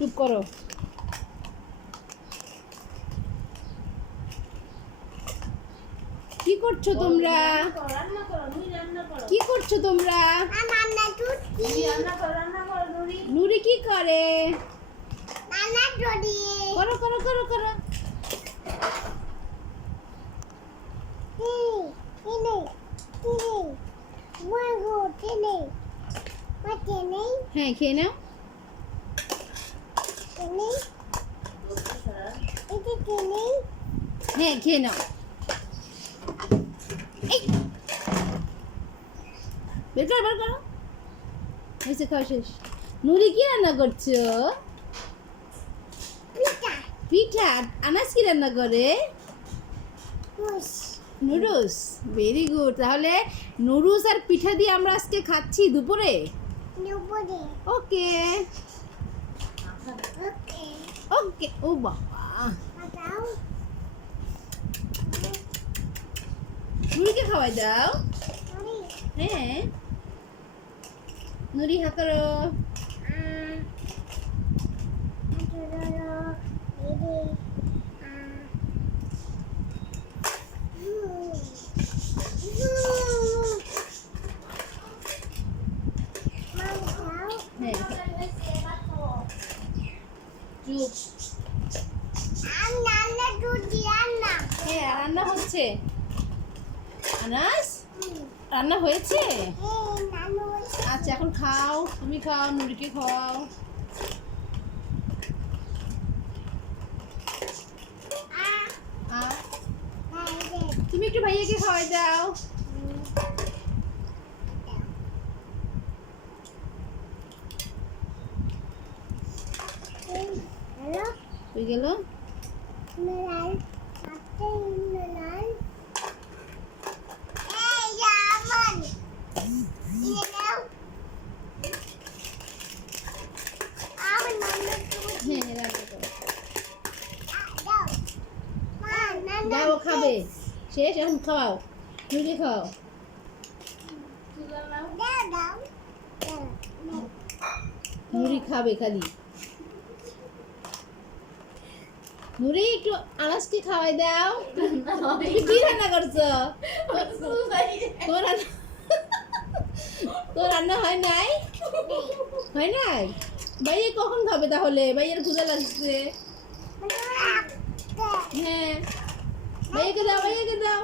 চুপ করো। কি করছো তোমরা? কি করছো তোমরা? নুরি কি করে? করো করো করো করো। হ্যাঁ খেয়ে নাও। হ্যাঁ খেয়ে নাও। এই বের করো বের করো। হয়েছে খাওয়া শেষ। নুরি কি রান্না করছো? পিঠা। আনাস কি রান্না করে? নুডলস। Very good. তাহলে নুডলস আর পিঠা দিয়ে আমরা আজকে খাচ্ছি দুপুরে। ওকে ওকে। ও বাবা, নুরিকে খাওয়াই দাও। হ্যাঁ নুরি হা করো। হ্যাঁ চুপ। হ্যাঁ রান্না হচ্ছে। আনাস রান্না হয়েছে? আচ্ছা এখন খাও, তুমি খাও, নুরিকে খাওয়াও। তুমি একটু ভাইয়াকে খাওয়াই দাও। হয়ে গেল। যাও খাবে শেষ, এখন খাওয়াও, নুরি খাও। নুরি খাবে খালি। নুরি একটু আনাসকে খাওয়াই দাও। তুমি কি রান্না করছো? তোর রান্না হয় নাই? হয় নাই? ভাইয়া কখন খাবে তাহলে? ভাইয়ার ক্ষুধা লাগছে। হ্যাঁ ভাইয়াকে দাও, ভাইয়াকে দাও।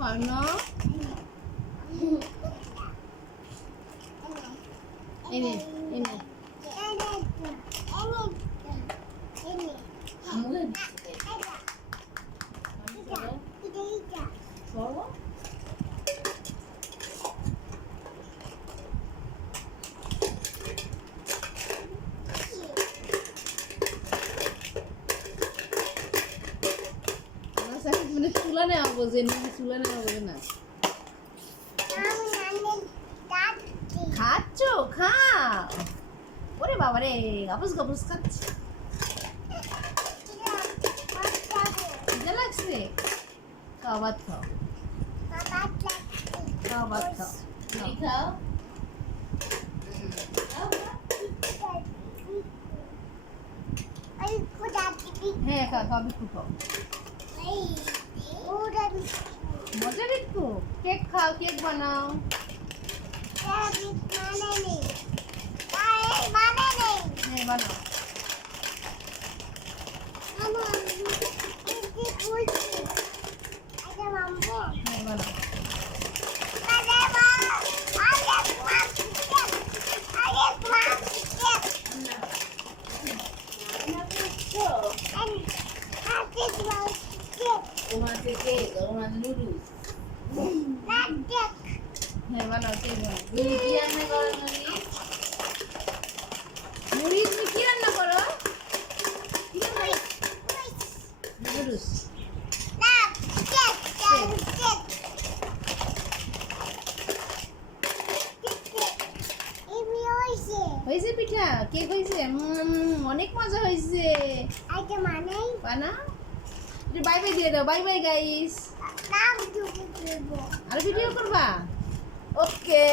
হয় না? এনে এনে মানে চুলা নেওয়া বোঝে না, চুলা নেওয়া বোঝে না। খাচ্ছ? খাও। ওরে বাবা রে, গাবুস গাবুস খাচ্ছে। মজা লাগছে? খাও ভাত খাও, খাও ভাত খাও, খাও। হ্যাঁ খাও, খাও বিস্কুট খাও। মজা বিস্কু। কেক খাও, কেক বানাও। হ্যাঁ বানাও। হ্যাঁ বানাও। তোমাদের কেক, তোমাদের নুডলস। হ্যাঁ বানাও, কেক বানাও। নুরি কি রান্না করো? নুরি তুমি কি রান্না করো? নুডলস। হয়েছে পিঠা, কেক হয়েছে। অনেক মজা হয়েছে। বানাও। বাই বাই দিয়ে দাও, বাই বাই গাইস। আর ভিডিও করবা? ওকে।